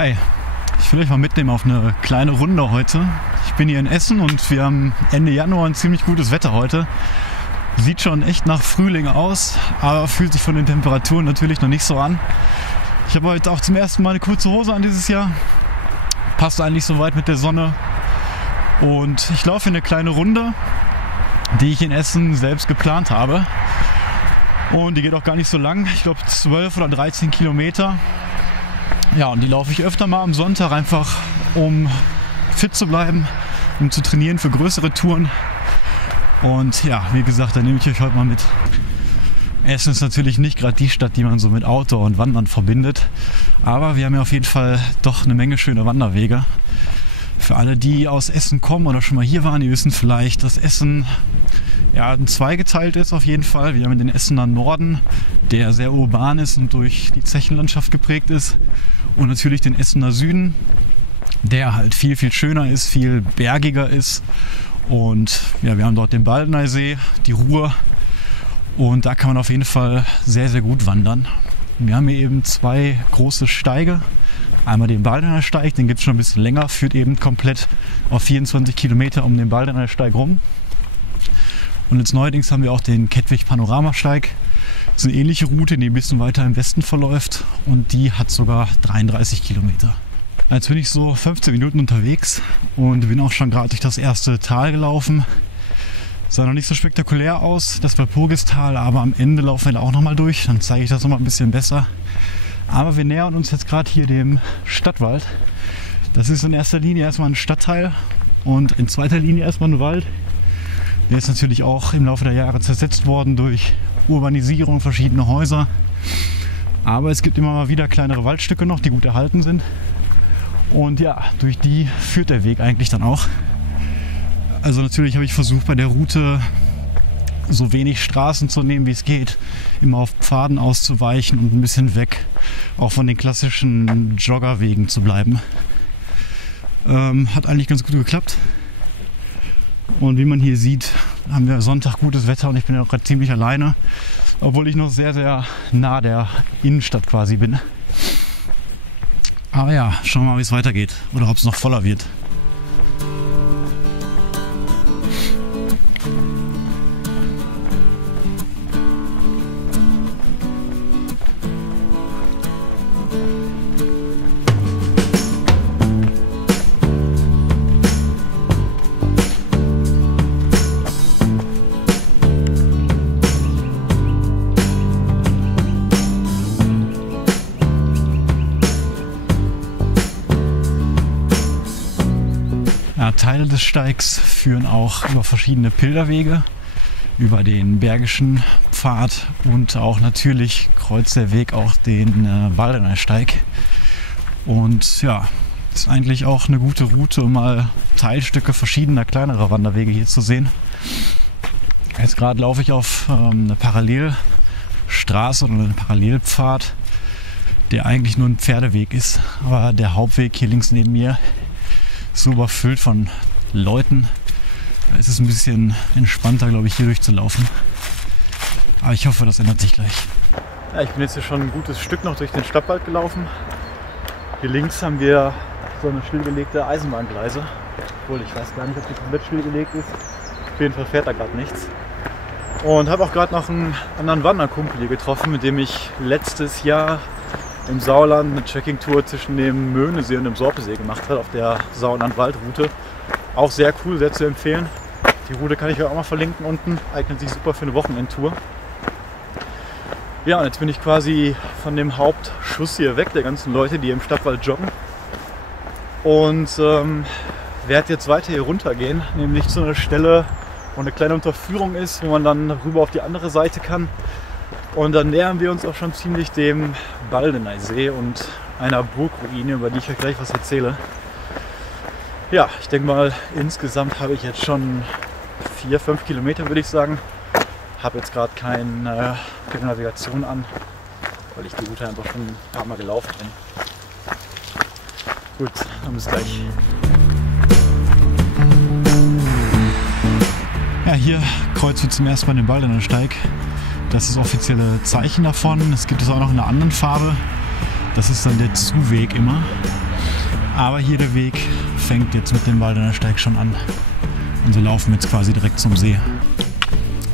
Hi, ich will euch mal mitnehmen auf eine kleine Runde heute. Ich bin hier in Essen und wir haben Ende Januar ein ziemlich gutes Wetter heute. Sieht schon echt nach Frühling aus, aber fühlt sich von den Temperaturen natürlich noch nicht so an. Ich habe heute auch zum ersten Mal eine kurze Hose an dieses Jahr. Passt eigentlich soweit mit der Sonne. Und ich laufe eine kleine Runde, die ich in Essen selbst geplant habe. Und die geht auch gar nicht so lang. Ich glaube 12 oder 13 Kilometer. Ja, und die laufe ich öfter mal am Sonntag einfach, um fit zu bleiben, um zu trainieren für größere Touren. Und ja, wie gesagt, da nehme ich euch heute mal mit. Essen ist natürlich nicht gerade die Stadt, die man so mit Outdoor und Wandern verbindet. Aber wir haben ja auf jeden Fall doch eine Menge schöner Wanderwege. Für alle, die aus Essen kommen oder schon mal hier waren, die wissen vielleicht, dass Essen ja zweigeteilt ist auf jeden Fall. Wir haben den Essener Norden, der sehr urban ist und durch die Zechenlandschaft geprägt ist. Und natürlich den Essener Süden, der halt viel, viel schöner ist, viel bergiger ist. Und ja, wir haben dort den Baldeneysee, die Ruhr. Und da kann man auf jeden Fall sehr, sehr gut wandern. Wir haben hier eben zwei große Steige. Einmal den Baldener Steig, den gibt es schon ein bisschen länger, führt eben komplett auf 24 Kilometer um den Baldener Steig rum. Und jetzt neuerdings haben wir auch den Kettwig Panoramasteig. Das ist eine ähnliche Route, die ein bisschen weiter im Westen verläuft und die hat sogar 33 Kilometer. Jetzt bin ich so 15 Minuten unterwegs und bin auch schon gerade durch das erste Tal gelaufen. Sah noch nicht so spektakulär aus, das Walpurgistal, aber am Ende laufen wir da auch nochmal durch, dann zeige ich das nochmal ein bisschen besser. Aber wir nähern uns jetzt gerade hier dem Stadtwald. Das ist in erster Linie erstmal ein Stadtteil und in zweiter Linie erstmal ein Wald. Der ist natürlich auch im Laufe der Jahre zersetzt worden durch Urbanisierung, verschiedene Häuser. Aber es gibt immer mal wieder kleinere Waldstücke noch, die gut erhalten sind. Und ja, durch die führt der Weg eigentlich dann auch. Also natürlich habe ich versucht, bei der Route so wenig Straßen zu nehmen, wie es geht. Immer auf Pfaden auszuweichen und ein bisschen weg, auch von den klassischen Joggerwegen zu bleiben. Hat eigentlich ganz gut geklappt. Und wie man hier sieht, haben wir Sonntag gutes Wetter und ich bin ja auch gerade ziemlich alleine, obwohl ich noch sehr, sehr nah der Innenstadt quasi bin. Aber ja, schauen wir mal, wie es weitergeht oder ob es noch voller wird. Ja, Teile des Steigs führen auch über verschiedene Pilgerwege, über den Bergischen Pfad und auch natürlich kreuzt der Weg auch den Baldener Steig. Und ja, ist eigentlich auch eine gute Route, um mal Teilstücke verschiedener kleinerer Wanderwege hier zu sehen. Jetzt gerade laufe ich auf eine Parallelstraße oder einen Parallelpfad, der eigentlich nur ein Pferdeweg ist, aber der Hauptweg hier links neben mir so überfüllt von Leuten. Da ist es ein bisschen entspannter, glaube ich, hier durchzulaufen. Aber ich hoffe, das ändert sich gleich. Ja, ich bin jetzt hier schon ein gutes Stück noch durch den Stadtwald gelaufen. Hier links haben wir so eine stillgelegte Eisenbahngleise. Obwohl, ich weiß gar nicht, ob die komplett stillgelegt ist. Auf jeden Fall fährt da gerade nichts. Und habe auch gerade noch einen anderen Wanderkumpel hier getroffen, mit dem ich letztes Jahr im Sauerland eine Trekkingtour zwischen dem Möhnesee und dem Sorpesee gemacht hat, auf der Sauerland-Waldroute. Auch sehr cool, sehr zu empfehlen. Die Route kann ich euch auch mal verlinken unten, eignet sich super für eine Wochenendtour. Ja, und jetzt bin ich quasi von dem Hauptschuss hier weg, der ganzen Leute, die im Stadtwald joggen. Und werde jetzt weiter hier runter gehen, nämlich zu einer Stelle, wo eine kleine Unterführung ist, wo man dann rüber auf die andere Seite kann. Und dann nähern wir uns auch schon ziemlich dem Baldeneysee und einer Burgruine, über die ich euch gleich was erzähle. Ja, ich denke mal, insgesamt habe ich jetzt schon 4-5 Kilometer, würde ich sagen. Habe jetzt gerade keine Navigation an, weil ich die Route einfach schon ein paar Mal gelaufen bin. Gut, dann bis gleich. Ja, hier kreuzen wir zum ersten Mal den Baldener Steig. Das ist das offizielle Zeichen davon. Es gibt es auch noch in einer anderen Farbe. Das ist dann der Zuweg immer. Aber hier der Weg fängt jetzt mit dem Baldener Steig schon an. Und wir laufen jetzt quasi direkt zum See.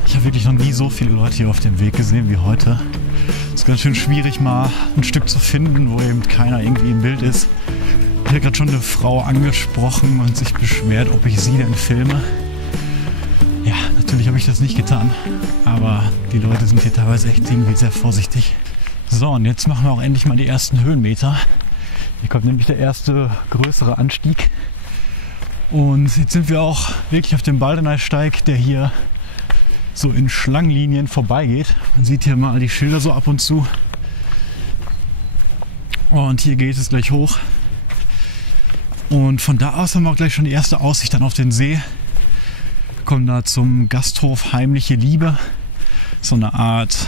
Ich habe wirklich noch nie so viele Leute hier auf dem Weg gesehen wie heute. Es ist ganz schön schwierig, mal ein Stück zu finden, wo eben keiner irgendwie im Bild ist. Ich habe gerade schon eine Frau angesprochen und sich beschwert, ob ich sie denn filme. Ja, natürlich habe ich das nicht getan. Aber die Leute sind hier teilweise echt irgendwie sehr vorsichtig. So, und jetzt machen wir auch endlich mal die ersten Höhenmeter. Hier kommt nämlich der erste größere Anstieg. Und jetzt sind wir auch wirklich auf dem Baldener Steig, der hier so in Schlangenlinien vorbeigeht. Man sieht hier mal die Schilder so ab und zu. Und hier geht es gleich hoch. Und von da aus haben wir auch gleich schon die erste Aussicht dann auf den See. Wir kommen da zum Gasthof Heimliche Liebe. So eine Art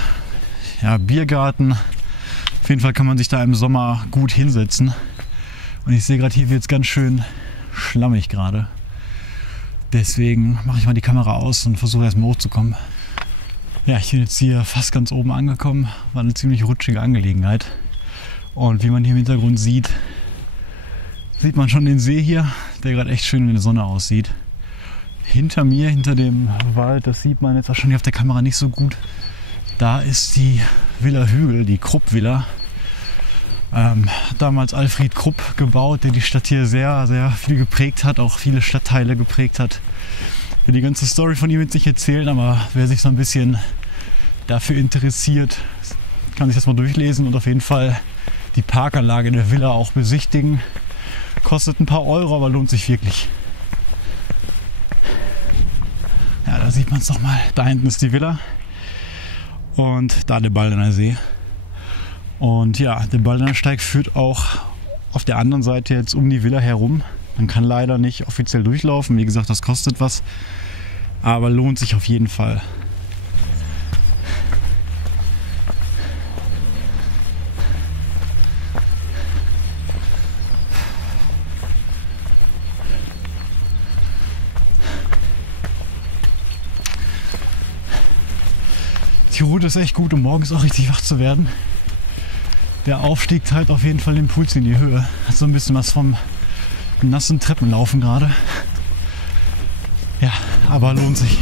Biergarten. Auf jeden Fall kann man sich da im Sommer gut hinsetzen. Und ich sehe gerade, hier wird es ganz schön schlammig gerade. Deswegen mache ich mal die Kamera aus und versuche erstmal hochzukommen. Ja, ich bin jetzt hier fast ganz oben angekommen. War eine ziemlich rutschige Angelegenheit. Und wie man hier im Hintergrund sieht, sieht man schon den See hier, der gerade echt schön in der Sonne aussieht. Hinter mir, hinter dem Wald, das sieht man jetzt wahrscheinlich auf der Kamera nicht so gut. Da ist die Villa Hügel, die Krupp-Villa. Damals Alfred Krupp gebaut, der die Stadt hier sehr, sehr viel geprägt hat, auch viele Stadtteile geprägt hat. Ich will die ganze Story von ihm jetzt nicht erzählen, aber wer sich so ein bisschen dafür interessiert, kann sich das mal durchlesen und auf jeden Fall die Parkanlage der Villa auch besichtigen. Kostet ein paar Euro, aber lohnt sich wirklich. Ja, da sieht man es nochmal. Da hinten ist die Villa und da der Baldener See. Und ja, der Baldener Steig führt auch auf der anderen Seite jetzt um die Villa herum. Man kann leider nicht offiziell durchlaufen. Wie gesagt, das kostet was. Aber lohnt sich auf jeden Fall. Die Route ist echt gut, um morgens auch richtig wach zu werden. Der Aufstieg teilt auf jeden Fall den Puls in die Höhe. Hat so ein bisschen was vom nassen Treppenlaufen gerade. Ja, aber lohnt sich.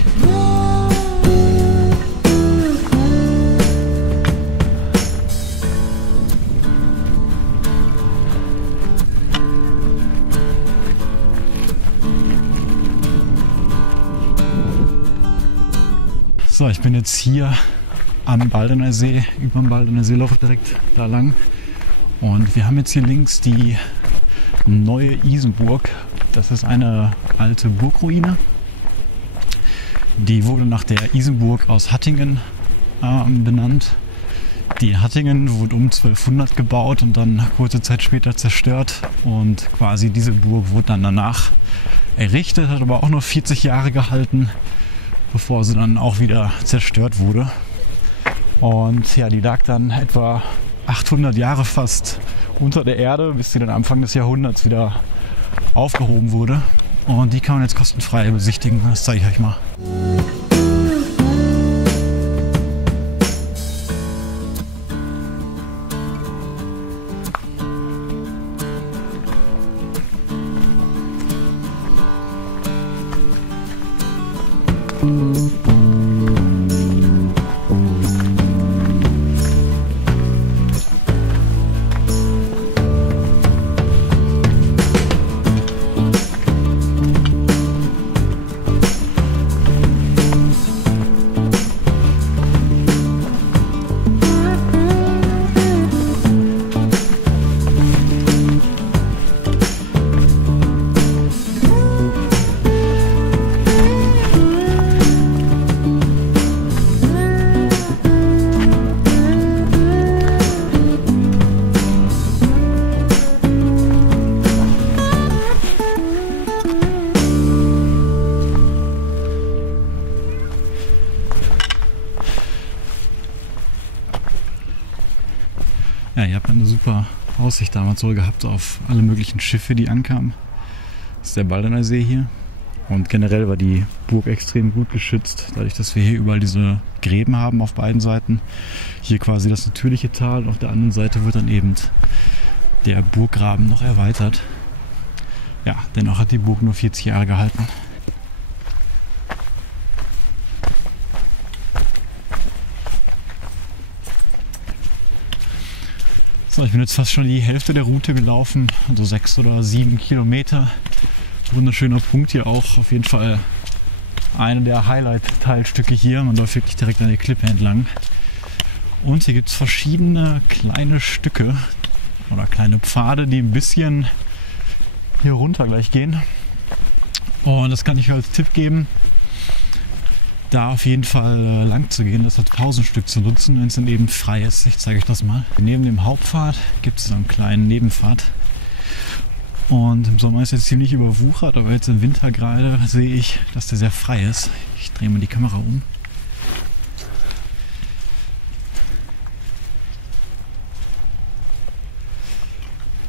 So, ich bin jetzt hier am Baldener See, über dem Baldener See, laufe direkt da lang. Und wir haben jetzt hier links die neue Isenburg. Das ist eine alte Burgruine. Die wurde nach der Isenburg aus Hattingen benannt. Die in Hattingen wurde um 1200 gebaut und dann kurze Zeit später zerstört. Und quasi diese Burg wurde dann danach errichtet, hat aber auch nur 40 Jahre gehalten, bevor sie dann auch wieder zerstört wurde. Und ja, die lag dann etwa 800 Jahre fast unter der Erde, bis sie dann Anfang des Jahrhunderts wieder aufgehoben wurde. Und die kann man jetzt kostenfrei besichtigen. Das zeige ich euch mal. Ja, ihr habt eine super Aussicht damals so gehabt auf alle möglichen Schiffe, die ankamen. Das ist der Baldener See hier. Und generell war die Burg extrem gut geschützt, dadurch, dass wir hier überall diese Gräben haben auf beiden Seiten. Hier quasi das natürliche Tal und auf der anderen Seite wird dann eben der Burggraben noch erweitert. Ja, dennoch hat die Burg nur 40 Jahre gehalten. So, ich bin jetzt fast schon die Hälfte der Route gelaufen, also 6 oder 7 Kilometer. Wunderschöner Punkt hier auch, auf jeden Fall eine der Highlight-Teilstücke hier. Man läuft wirklich direkt an der Klippe entlang. Und hier gibt es verschiedene kleine Stücke oder kleine Pfade, die ein bisschen hier runter gleich gehen. Und das kann ich euch als Tipp geben, da auf jeden Fall lang zu gehen, das als Pausenstück zu nutzen, wenn es dann eben frei ist. Ich zeige euch das mal. Neben dem Hauptpfad gibt es so einen kleinen Nebenpfad. Und im Sommer ist er ziemlich überwuchert, aber jetzt im Winter gerade sehe ich, dass der sehr frei ist. Ich drehe mal die Kamera um.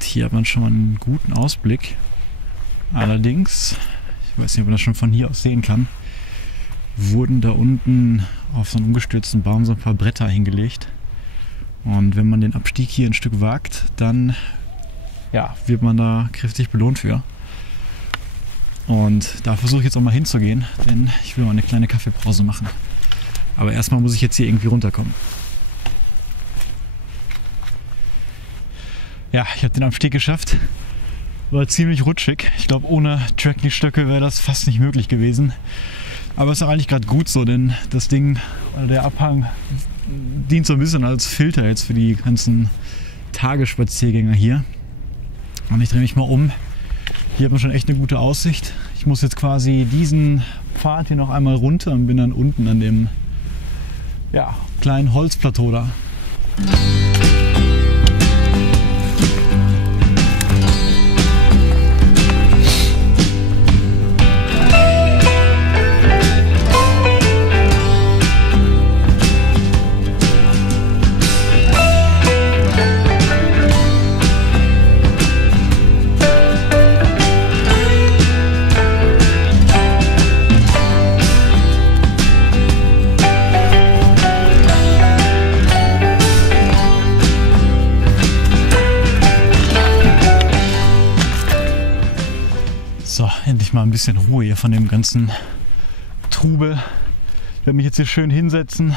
Hier hat man schon mal einen guten Ausblick. Allerdings, ich weiß nicht, ob man das schon von hier aus sehen kann, wurden da unten auf so einen umgestürzten Baum so ein paar Bretter hingelegt. Und wenn man den Abstieg hier ein Stück wagt, dann wird man da kräftig belohnt für. Und da versuche ich jetzt auch mal hinzugehen, denn ich will mal eine kleine Kaffeepause machen. Aber erstmal muss ich jetzt hier irgendwie runterkommen. Ja, ich habe den Abstieg geschafft. War ziemlich rutschig. Ich glaube, ohne Trekkingstöcke wäre das fast nicht möglich gewesen. Aber es ist auch eigentlich gerade gut so, denn das Ding, der Abhang, dient so ein bisschen als Filter jetzt für die ganzen Tagesspaziergänger hier. Und ich drehe mich mal um. Hier hat man schon echt eine gute Aussicht. Ich muss jetzt quasi diesen Pfad hier noch einmal runter und bin dann unten an dem kleinen Holzplateau da. So, endlich mal ein bisschen Ruhe hier von dem ganzen Trubel. Ich werde mich jetzt hier schön hinsetzen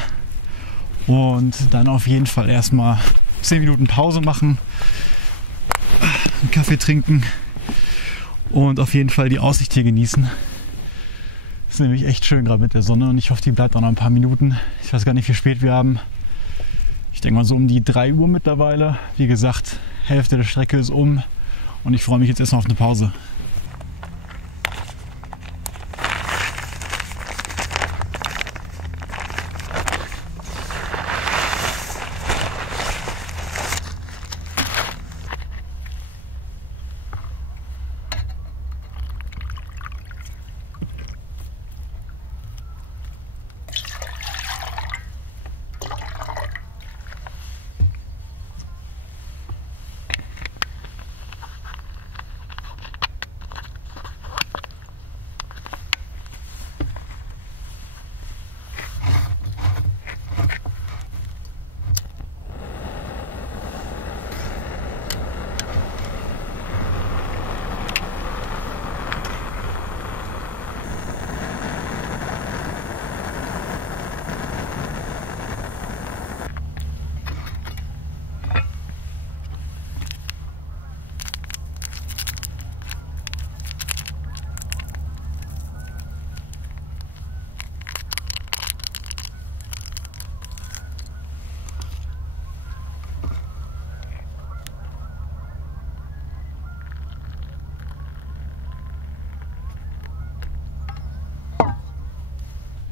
und dann auf jeden Fall erstmal 10 Minuten Pause machen, einen Kaffee trinken und auf jeden Fall die Aussicht hier genießen. Ist nämlich echt schön gerade mit der Sonne und ich hoffe, die bleibt auch noch ein paar Minuten. Ich weiß gar nicht, wie spät wir haben. Ich denke mal so um die 3 Uhr mittlerweile. Wie gesagt, Hälfte der Strecke ist um und ich freue mich jetzt erstmal auf eine Pause.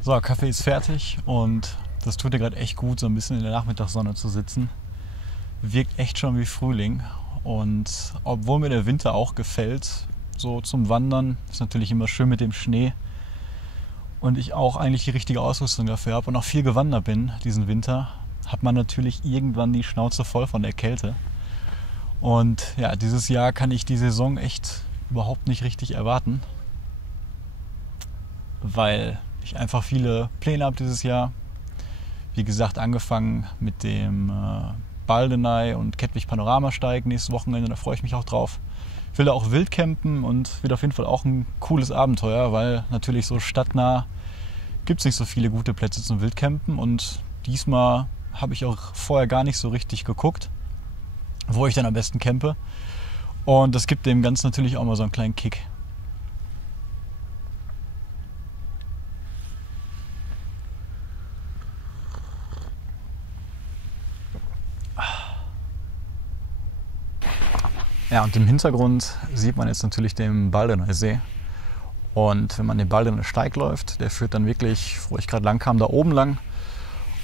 So, Kaffee ist fertig und das tut dir gerade echt gut, so ein bisschen in der Nachmittagssonne zu sitzen. Wirkt echt schon wie Frühling und obwohl mir der Winter auch gefällt, so zum Wandern, ist natürlich immer schön mit dem Schnee und ich auch eigentlich die richtige Ausrüstung dafür habe und auch viel gewandert bin diesen Winter, hat man natürlich irgendwann die Schnauze voll von der Kälte. Und ja, dieses Jahr kann ich die Saison echt überhaupt nicht richtig erwarten, weil ich einfach viele Pläne habe dieses Jahr. Wie gesagt, angefangen mit dem Baldeney und Kettwig Panoramasteig nächstes Wochenende, da freue ich mich auch drauf. Ich will da auch wildcampen und wird auf jeden Fall auch ein cooles Abenteuer, weil natürlich so stadtnah gibt es nicht so viele gute Plätze zum Wildcampen und diesmal habe ich auch vorher gar nicht so richtig geguckt, wo ich dann am besten campe. Und das gibt dem Ganzen natürlich auch mal so einen kleinen Kick. Ja, und im Hintergrund sieht man jetzt natürlich den Baldener See. Und wenn man den Baldener Steig läuft, der führt dann wirklich, wo ich gerade lang kam, da oben lang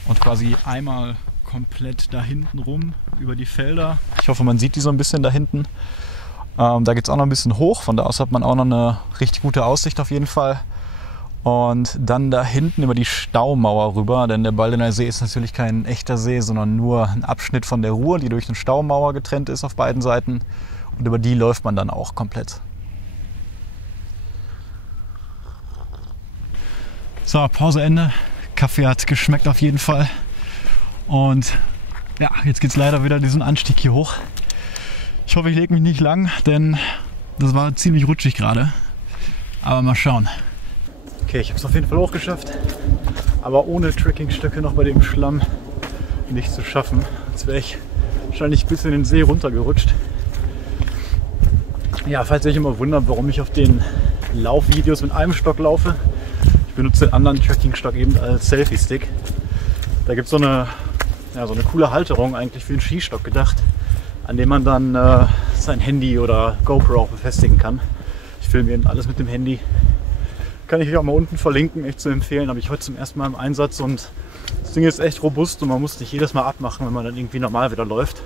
und quasi einmal komplett da hinten rum über die Felder. Ich hoffe, man sieht die so ein bisschen da hinten. Da geht es auch noch ein bisschen hoch, von da aus hat man auch noch eine richtig gute Aussicht auf jeden Fall. Und dann da hinten über die Staumauer rüber, denn der Baldener See ist natürlich kein echter See, sondern nur ein Abschnitt von der Ruhr, die durch eine Staumauer getrennt ist auf beiden Seiten. Und über die läuft man dann auch komplett. So, Pause Ende. Kaffee hat geschmeckt auf jeden Fall. Und ja, jetzt geht es leider wieder diesen Anstieg hier hoch. Ich hoffe, ich lege mich nicht lang, denn das war ziemlich rutschig gerade. Aber mal schauen. Okay, ich habe es auf jeden Fall hochgeschafft. Aber ohne Trekkingstöcke noch bei dem Schlamm nicht zu schaffen. Jetzt wäre ich wahrscheinlich bis in den See runtergerutscht. Ja, falls ihr euch immer wundert, warum ich auf den Laufvideos mit einem Stock laufe. Ich benutze den anderen Trekkingstock eben als Selfie-Stick. Da gibt es so eine coole Halterung eigentlich für den Skistock gedacht, an dem man dann sein Handy oder GoPro auch befestigen kann. Ich filme eben alles mit dem Handy. Kann ich euch auch mal unten verlinken, echt zu empfehlen. Habe ich heute zum ersten Mal im Einsatz und das Ding ist echt robust und man muss nicht jedes Mal abmachen, wenn man dann irgendwie normal wieder läuft.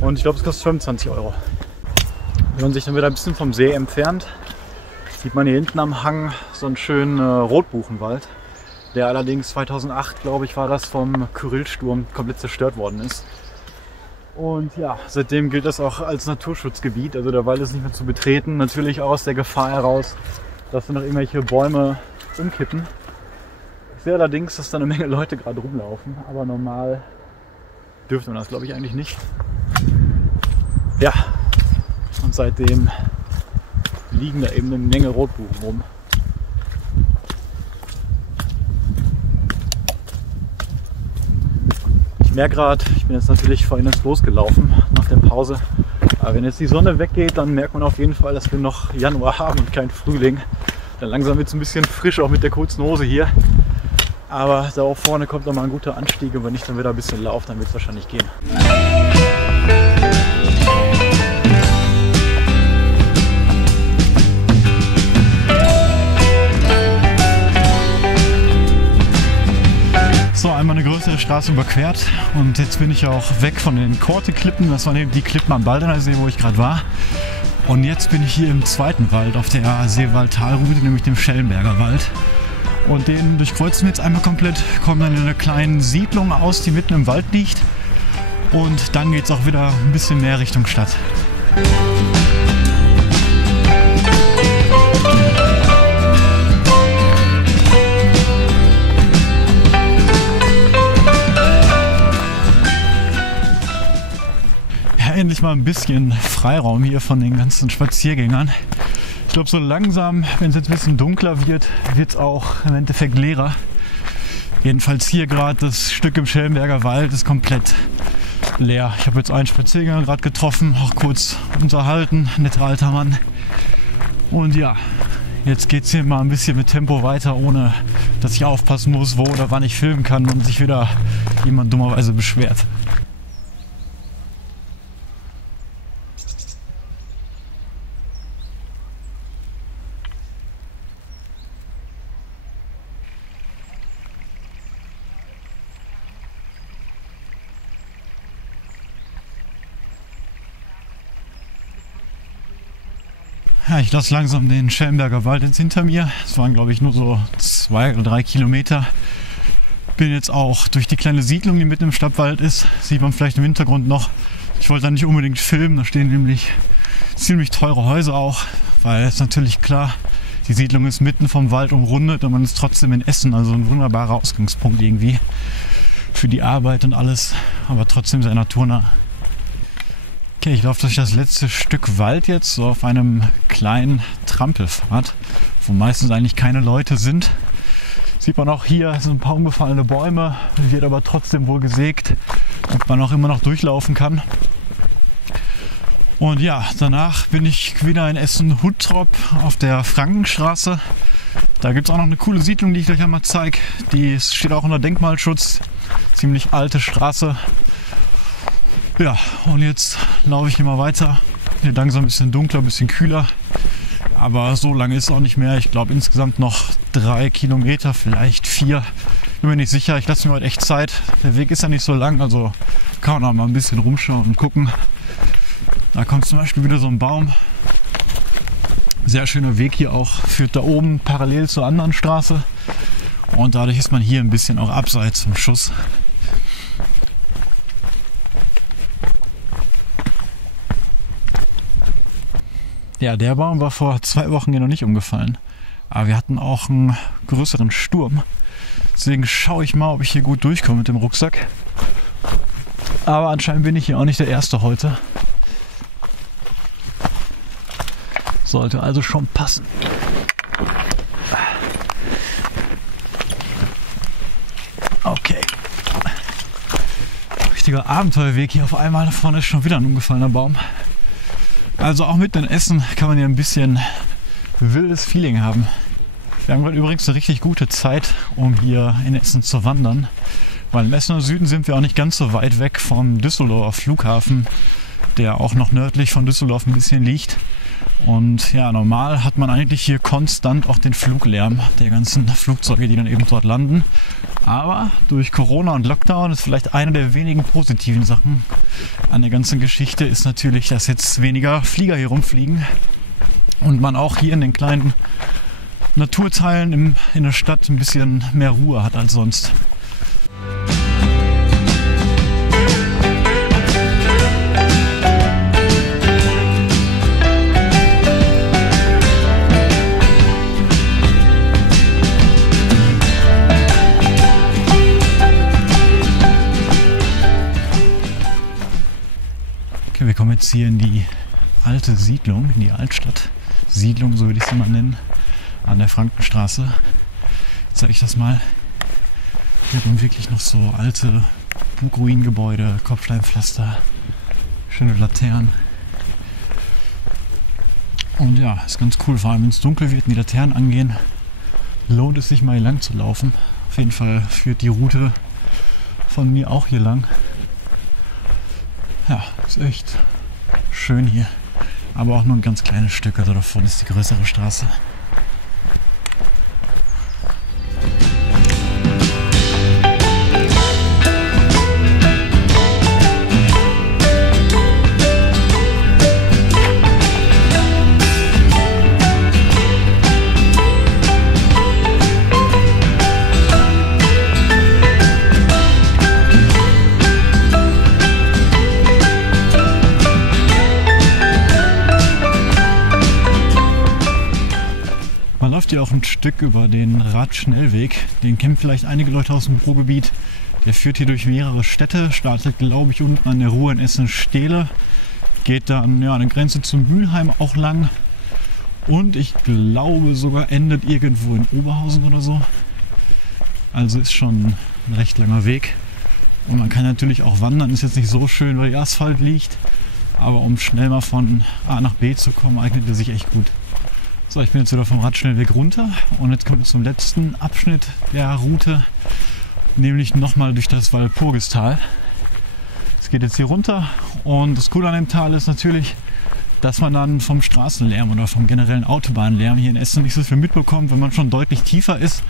Und ich glaube, es kostet 25 €. Wenn man sich dann wieder ein bisschen vom See entfernt, sieht man hier hinten am Hang so einen schönen Rotbuchenwald, der allerdings 2008, glaube ich, war das, vom Kyrillsturm komplett zerstört worden ist. Und ja, seitdem gilt das auch als Naturschutzgebiet, also der Wald ist nicht mehr zu betreten, natürlich auch aus der Gefahr heraus, dass dann noch irgendwelche Bäume umkippen. Ich sehe allerdings, dass da eine Menge Leute gerade rumlaufen, aber normal dürfte man das, glaube ich, eigentlich nicht. Ja, und seitdem liegen da eben eine Menge Rotbuchen rum. Ich merke gerade, ich bin jetzt natürlich vorhin losgelaufen nach der Pause. Aber wenn jetzt die Sonne weggeht, dann merkt man auf jeden Fall, dass wir noch Januar haben und kein Frühling. Dann langsam wird es ein bisschen frisch, auch mit der kurzen Hose hier. Aber da auch vorne kommt noch mal ein guter Anstieg und wenn ich dann wieder ein bisschen laufe, dann wird es wahrscheinlich gehen. So, einmal eine größere Straße überquert und jetzt bin ich auch weg von den Korte-Klippen. Das waren eben die Klippen am Baldener See, wo ich gerade war. Und jetzt bin ich hier im zweiten Wald auf der Seewald-Talroute, nämlich dem Schellenberger Wald. Und den durchkreuzen wir jetzt einmal komplett, kommen dann in eine kleine Siedlung aus, die mitten im Wald liegt. Und dann geht es auch wieder ein bisschen mehr Richtung Stadt. Endlich mal ein bisschen Freiraum hier von den ganzen Spaziergängern. Ich glaube, so langsam, wenn es jetzt ein bisschen dunkler wird, wird es auch im Endeffekt leerer. Jedenfalls hier gerade das Stück im Schellenberger Wald ist komplett leer. Ich habe jetzt einen Spaziergänger gerade getroffen, auch kurz unterhalten, netter alter Mann. Und ja, jetzt geht es hier mal ein bisschen mit Tempo weiter, ohne dass ich aufpassen muss, wo oder wann ich filmen kann und sich wieder jemand dummerweise beschwert. Ja, ich lasse langsam den Schellenberger Wald jetzt hinter mir. Es waren, glaube ich, nur so 2 oder 3 Kilometer. Bin jetzt auch durch die kleine Siedlung, die mitten im Stadtwald ist. Sieht man vielleicht im Hintergrund noch. Ich wollte da nicht unbedingt filmen. Da stehen nämlich ziemlich teure Häuser auch. Weil es natürlich klar, die Siedlung ist mitten vom Wald umrundet und man ist trotzdem in Essen. Also ein wunderbarer Ausgangspunkt irgendwie. für die Arbeit und alles, aber trotzdem sehr naturnah. Okay, ich laufe durch das letzte Stück Wald jetzt, so auf einem kleinen Trampelpfad, wo meistens eigentlich keine Leute sind. Sieht man auch hier so ein paar umgefallene Bäume, wird aber trotzdem wohl gesägt, damit man auch immer noch durchlaufen kann. Und ja, danach bin ich wieder in Essen-Huttrop auf der Frankenstraße. Da gibt es auch noch eine coole Siedlung, die ich euch einmal zeige. Die steht auch unter Denkmalschutz. Ziemlich alte Straße. Ja, und jetzt laufe ich immer weiter. Hier langsam ein bisschen dunkler, ein bisschen kühler. Aber so lange ist es auch nicht mehr. Ich glaube insgesamt noch 3 Kilometer, vielleicht 4. Bin mir nicht sicher. Ich lasse mir heute echt Zeit. Der Weg ist ja nicht so lang, also kann man auch mal ein bisschen rumschauen und gucken. Da kommt zum Beispiel wieder so ein Baum. Sehr schöner Weg hier auch, führt da oben parallel zur anderen Straße. Und dadurch ist man hier ein bisschen auch abseits vom Schuss. Ja, der Baum war vor 2 Wochen hier noch nicht umgefallen. Aber wir hatten auch einen größeren Sturm. Deswegen schaue ich mal, ob ich hier gut durchkomme mit dem Rucksack. Aber anscheinend bin ich hier auch nicht der Erste heute. Sollte also schon passen. Okay. Richtiger Abenteuerweg hier auf einmal. Da vorne ist schon wieder ein umgefallener Baum. Also auch mitten in Essen kann man hier ein bisschen wildes Feeling haben. Wir haben gerade übrigens eine richtig gute Zeit, um hier in Essen zu wandern. Weil im Essener Süden sind wir auch nicht ganz so weit weg vom Düsseldorfer Flughafen, der auch noch nördlich von Düsseldorf ein bisschen liegt. Und ja, normal hat man eigentlich hier konstant auch den Fluglärm der ganzen Flugzeuge, die dann eben dort landen. Aber durch Corona und Lockdown ist vielleicht eine der wenigen positiven Sachen an der ganzen Geschichte ist natürlich, dass jetzt weniger Flieger hier rumfliegen und man auch hier in den kleinen Naturteilen in der Stadt ein bisschen mehr Ruhe hat als sonst. Wir kommen jetzt hier in die alte Siedlung, in die Altstadt-Siedlung, so würde ich sie mal nennen, an der Frankenstraße. Jetzt zeige ich das mal. Hier haben wirklich noch so alte Burgruinengebäude, Kopfsteinpflaster, schöne Laternen. Und ja, ist ganz cool, vor allem wenn es dunkel wird und die Laternen angehen, lohnt es sich mal hier lang zu laufen. Auf jeden Fall führt die Route von mir auch hier lang. Ja, ist echt schön hier. Aber auch nur ein ganz kleines Stück. Also da vorne ist die größere Straße. Hier auch ein Stück über den Radschnellweg. Den kennen vielleicht einige Leute aus dem Ruhrgebiet. Der führt hier durch mehrere Städte, startet glaube ich unten an der Ruhr in Essen-Stehle, geht dann ja, an der Grenze zum Mülheim auch lang und ich glaube sogar endet irgendwo in Oberhausen oder so. Also ist schon ein recht langer Weg und man kann natürlich auch wandern, ist jetzt nicht so schön, weil der Asphalt liegt, aber um schnell mal von A nach B zu kommen, eignet er sich echt gut. So, ich bin jetzt wieder vom Radschnellweg runter und jetzt kommen wir zum letzten Abschnitt der Route, nämlich nochmal durch das Walpurgistal. Es geht jetzt hier runter und das Coole an dem Tal ist natürlich, dass man dann vom Straßenlärm oder vom generellen Autobahnlärm hier in Essen nicht so viel mitbekommt, wenn man schon deutlich tiefer ist.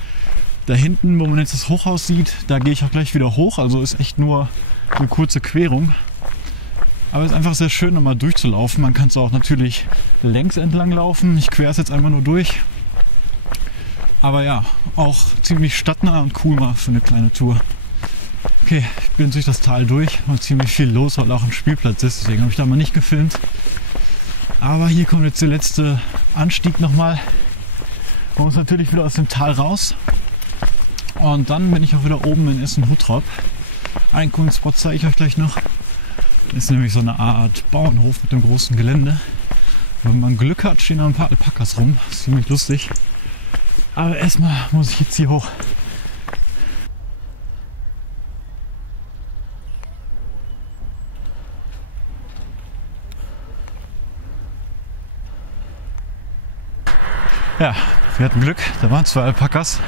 Da hinten, wo man jetzt das Hochhaus sieht, da gehe ich auch gleich wieder hoch, also ist echt nur eine kurze Querung. Aber es ist einfach sehr schön, nochmal durchzulaufen. Man kann es auch natürlich längs entlang laufen. Ich quere es jetzt einfach nur durch. Aber ja, auch ziemlich stadtnah und cool mal für eine kleine Tour. Okay, ich bin durch das Tal durch und ziemlich viel los, weil auch ein Spielplatz ist. Deswegen habe ich da mal nicht gefilmt. Aber hier kommt jetzt der letzte Anstieg nochmal. Man muss natürlich wieder aus dem Tal raus. Und dann bin ich auch wieder oben in Essen-Huttrop. Einen coolen Spot zeige ich euch gleich noch. Das ist nämlich so eine Art Bauernhof mit einem großen Gelände. Wenn man Glück hat, stehen da ein paar Alpakas rum. Das ist ziemlich lustig. Aber erstmal muss ich jetzt hier hoch. Ja, wir hatten Glück. Da waren 2 Alpakas.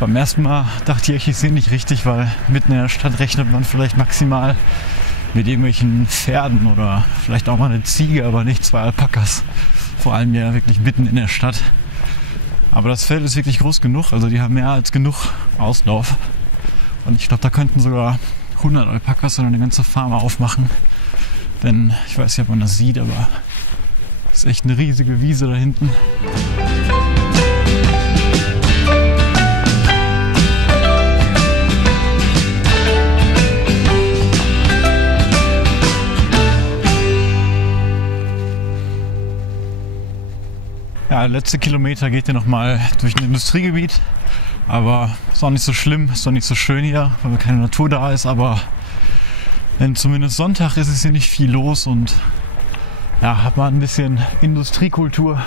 Beim ersten Mal dachte ich, ich sehe nicht richtig, weil mitten in der Stadt rechnet man vielleicht maximal mit irgendwelchen Pferden oder vielleicht auch mal eine Ziege, aber nicht 2 Alpakas. Vor allem ja wirklich mitten in der Stadt. Aber das Feld ist wirklich groß genug, also die haben mehr als genug Auslauf. Und ich glaube, da könnten sogar 100 Alpakas oder eine ganze Farm aufmachen. Denn ich weiß nicht, ob man das sieht, aber es ist echt eine riesige Wiese da hinten. Ja, der letzte Kilometer geht ja nochmal durch ein Industriegebiet, aber ist auch nicht so schlimm, ist auch nicht so schön hier, weil keine Natur da ist, aber denn zumindest Sonntag ist es hier nicht viel los und ja, hat man ein bisschen Industriekultur.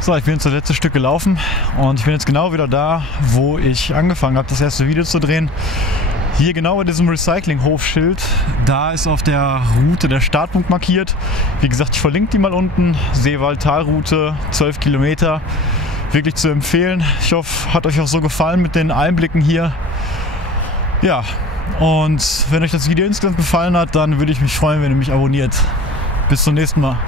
So, ich bin jetzt das letzte Stück gelaufen und ich bin jetzt genau wieder da, wo ich angefangen habe, das erste Video zu drehen. Hier genau bei diesem Recyclinghofschild, da ist auf der Route der Startpunkt markiert. Wie gesagt, ich verlinke die mal unten. Seewald-Talroute, 12 Kilometer. Wirklich zu empfehlen. Ich hoffe, hat euch auch so gefallen mit den Einblicken hier. Ja, und wenn euch das Video insgesamt gefallen hat, dann würde ich mich freuen, wenn ihr mich abonniert. Bis zum nächsten Mal.